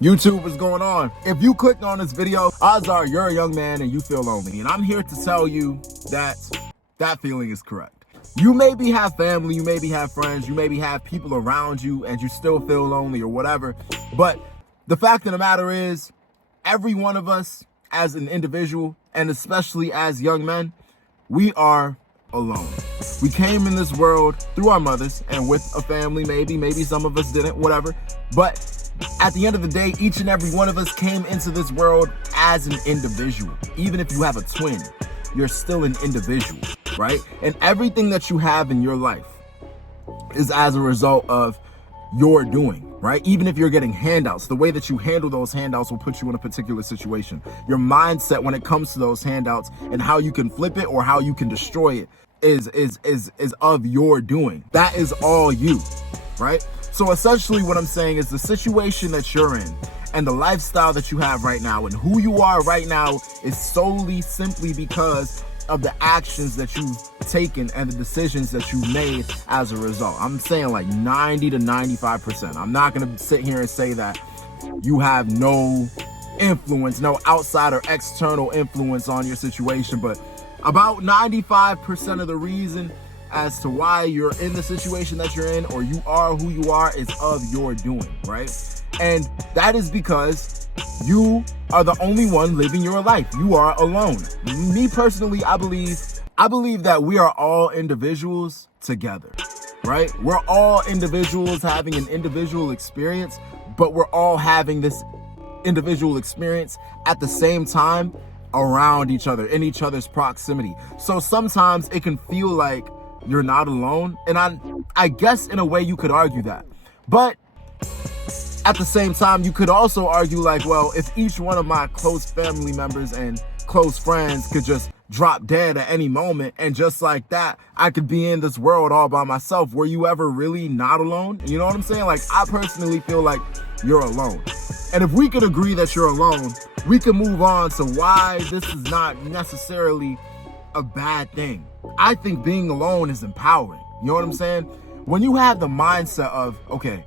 YouTube, what's going on? If you clicked on this video, odds are you're a young man and you feel lonely. And I'm here to tell you that that feeling is correct. You maybe have family, you maybe have friends, you maybe have people around you and you still feel lonely or whatever. But the fact of the matter is, every one of us as an individual, and especially as young men, we are alone. We came in this world through our mothers and with a family, maybe some of us didn't, whatever. But at the end of the day, each and every one of us came into this world as an individual. Even if you have a twin, you're still an individual, right? And everything that you have in your life is as a result of your doing, right? Even if you're getting handouts, the way that you handle those handouts will put you in a particular situation. Your mindset when it comes to those handouts and how you can flip it or how you can destroy it is of your doing. That is all you, right? So essentially what I'm saying is the situation that you're in and the lifestyle that you have right now and who you are right now is solely simply because of the actions that you've taken and the decisions that you've made as a result. I'm saying like 90 to 95%. I'm not going to sit here and say that you have no influence, no outside or external influence on your situation, but about 95% of the reason as to why you're in the situation that you're in or you are who you are is of your doing, right? And that is because you are the only one living your life. You are alone. Me personally, I believe that we are all individuals together, right? We're all individuals having an individual experience, but we're all having this individual experience at the same time around each other, in each other's proximity. So sometimes it can feel like you're not alone. And I guess in a way you could argue that. But at the same time, you could also argue like, well, if each one of my close family members and close friends could just drop dead at any moment, and just like that, I could be in this world all by myself. Were you ever really not alone? You know what I'm saying? Like, I personally feel like you're alone. And if we could agree that you're alone, we can move on to why this is not necessarily a bad thing. I think being alone is empowering. You know what I'm saying? When you have the mindset of, okay,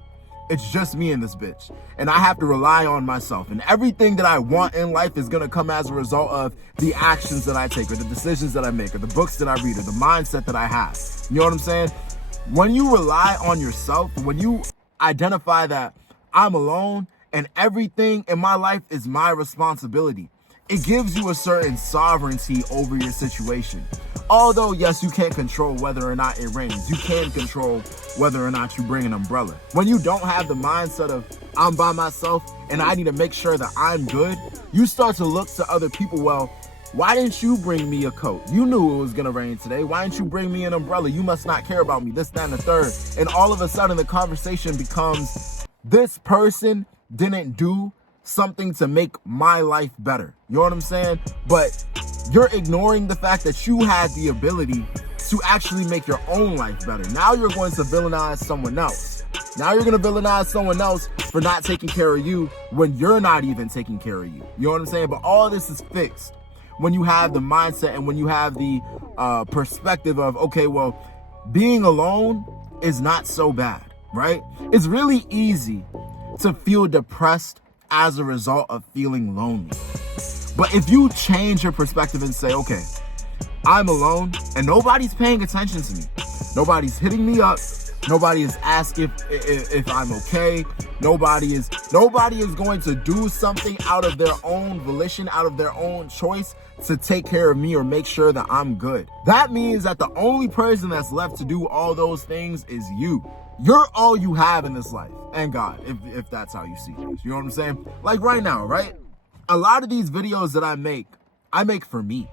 it's just me and this bitch, and I have to rely on myself, and everything that I want in life is going to come as a result of the actions that I take or the decisions that I make or the books that I read or the mindset that I have. You know what I'm saying? When you rely on yourself, when you identify that I'm alone and everything in my life is my responsibility, it gives you a certain sovereignty over your situation. Although, yes, you can't control whether or not it rains. You can control whether or not you bring an umbrella. When you don't have the mindset of, I'm by myself and I need to make sure that I'm good, you start to look to other people, well, why didn't you bring me a coat? You knew it was gonna rain today. Why didn't you bring me an umbrella? You must not care about me, this, that, and the third. And all of a sudden the conversation becomes, this person didn't do something to make my life better. You know what I'm saying? But you're ignoring the fact that you had the ability to actually make your own life better. Now you're going to villainize someone else. Now you're going to villainize someone else for not taking care of you when you're not even taking care of you. You know what I'm saying? But all this is fixed when you have the mindset and when you have the perspective of, okay, well, being alone is not so bad, right? It's really easy to feel depressed as a result of feeling lonely. But if you change your perspective and say, okay, I'm alone and nobody's paying attention to me. Nobody's hitting me up. Nobody is asking if I'm okay. Nobody is going to do something out of their own volition, out of their own choice to take care of me or make sure that I'm good. That means that the only person that's left to do all those things is you. You're all you have in this life, and God, if that's how you see things. You know what I'm saying? Like right now, right? A lot of these videos that I make for me.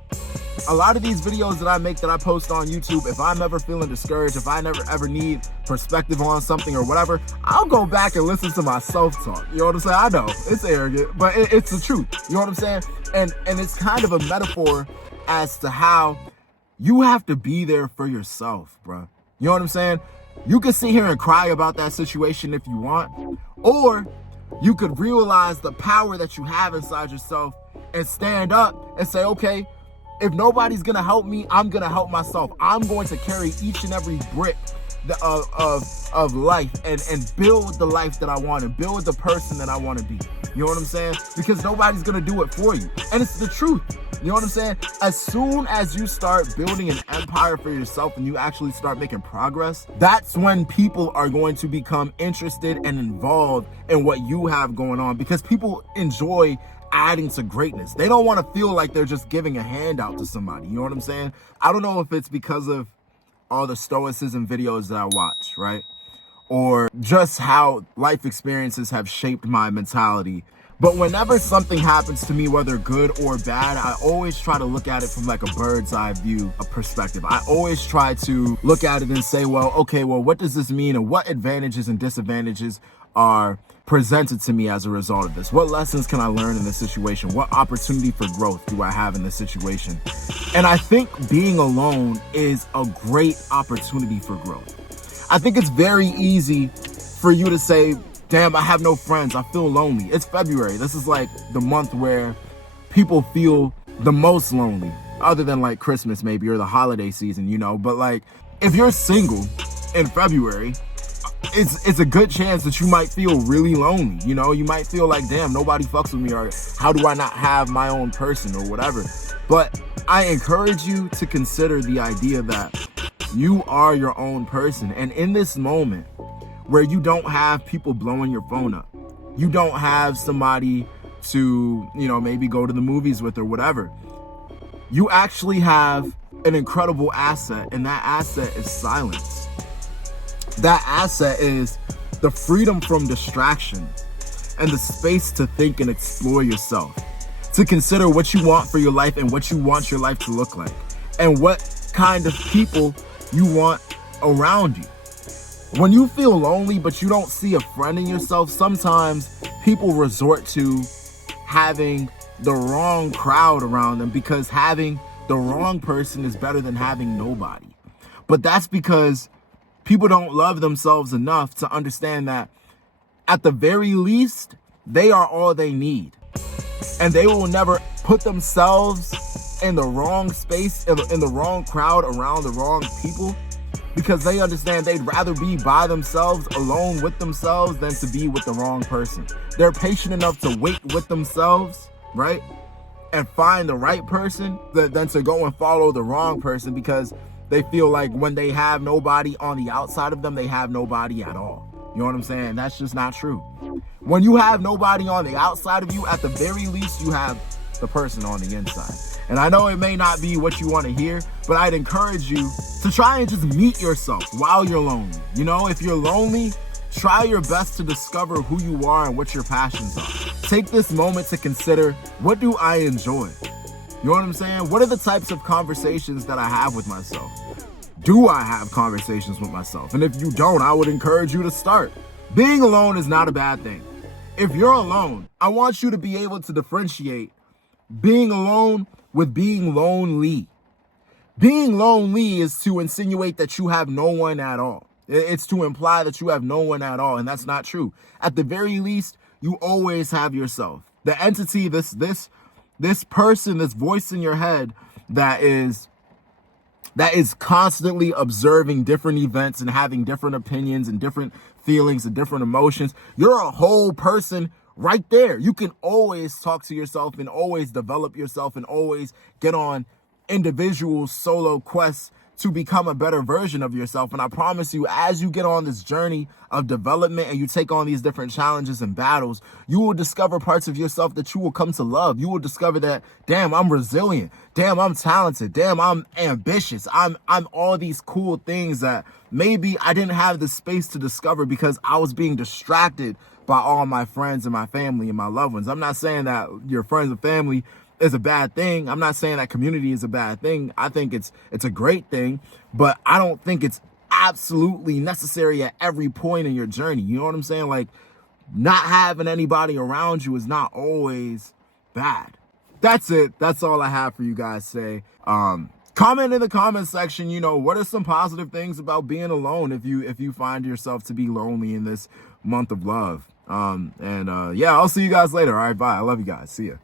A lot of these videos that I make that I post on YouTube, if I'm ever feeling discouraged, if I ever need perspective on something or whatever, I'll go back and listen to my self-talk. You know what I'm saying? I know it's arrogant, but it's the truth. You know what I'm saying? And it's kind of a metaphor as to how you have to be there for yourself, bro. You know what I'm saying? You can sit here and cry about that situation if you want, or you could realize the power that you have inside yourself and stand up and say, okay, if nobody's gonna help me, I'm gonna help myself. I'm going to carry each and every brick of life and build the life that I want and build the person that I want to be. You know what I'm saying? Because nobody's gonna do it for you. And it's the truth. You know what I'm saying? As soon as you start building an empire for yourself and you actually start making progress, that's when people are going to become interested and involved in what you have going on, because people enjoy adding to greatness. They don't want to feel like they're just giving a handout to somebody. You know what I'm saying? I don't know if it's because of all the stoicism videos that I watch, right? Or just how life experiences have shaped my mentality. But whenever something happens to me, whether good or bad, I always try to look at it from like a bird's eye view, a perspective. I always try to look at it and say, well, okay, well, what does this mean? And what advantages and disadvantages are presented to me as a result of this? What lessons can I learn in this situation? What opportunity for growth do I have in this situation? And I think being alone is a great opportunity for growth. I think it's very easy for you to say, damn, I have no friends, I feel lonely. It's February. This is like the month where people feel the most lonely, other than like Christmas maybe, or the holiday season, you know? But like, if you're single in February, it's a good chance that you might feel really lonely. You know, you might feel like, damn, nobody fucks with me, or how do I not have my own person, or whatever. But I encourage you to consider the idea that you are your own person. And in this moment where you don't have people blowing your phone up, you don't have somebody to, you know, maybe go to the movies with or whatever, you actually have an incredible asset, and that asset is silence. That asset is the freedom from distraction and the space to think and explore yourself, to consider what you want for your life and what you want your life to look like, and what kind of people you want around you. When you feel lonely but you don't see a friend in yourself, sometimes people resort to having the wrong crowd around them, because having the wrong person is better than having nobody. But that's because people don't love themselves enough to understand that at the very least, they are all they need. And they will never put themselves in the wrong space, in the wrong crowd, around the wrong people, because they understand they'd rather be by themselves, alone with themselves, than to be with the wrong person. They're patient enough to wait with themselves, right? And find the right person than to go and follow the wrong person, because they feel like when they have nobody on the outside of them, they have nobody at all. You know what I'm saying? That's just not true. When you have nobody on the outside of you, at the very least, you have the person on the inside. And I know it may not be what you want to hear, but I'd encourage you to try and just meet yourself while you're lonely. You know, if you're lonely, try your best to discover who you are and what your passions are. Take this moment to consider, what do I enjoy? You know what I'm saying? What are the types of conversations that I have with myself? Do I have conversations with myself? And if you don't, I would encourage you to start. Being alone is not a bad thing. If you're alone, I want you to be able to differentiate being alone with being lonely. Being lonely is to insinuate that you have no one at all. It's to imply that you have no one at all, and that's not true. At the very least, you always have yourself. The entity, this person, this voice in your head that is constantly observing different events and having different opinions and different feelings and different emotions. You're a whole person right there. You can always talk to yourself and always develop yourself and always get on individual solo quests to become a better version of yourself. And I promise you, as you get on this journey of development and you take on these different challenges and battles, you will discover parts of yourself that you will come to love. You will discover that, damn, I'm resilient. Damn, I'm talented. Damn, I'm ambitious. I'm all these cool things that maybe I didn't have the space to discover because I was being distracted by all my friends and my family and my loved ones. I'm not saying that your friends and family is a bad thing. I'm not saying that community is a bad thing. I think it's a great thing, but I don't think it's absolutely necessary at every point in your journey. You know what I'm saying? Like, not having anybody around you is not always bad. That's it. That's all I have for you guys today. Comment in the comment section, you know, what are some positive things about being alone if you find yourself to be lonely in this month of love. Yeah, I'll see you guys later. All right, bye. I love you guys. See ya.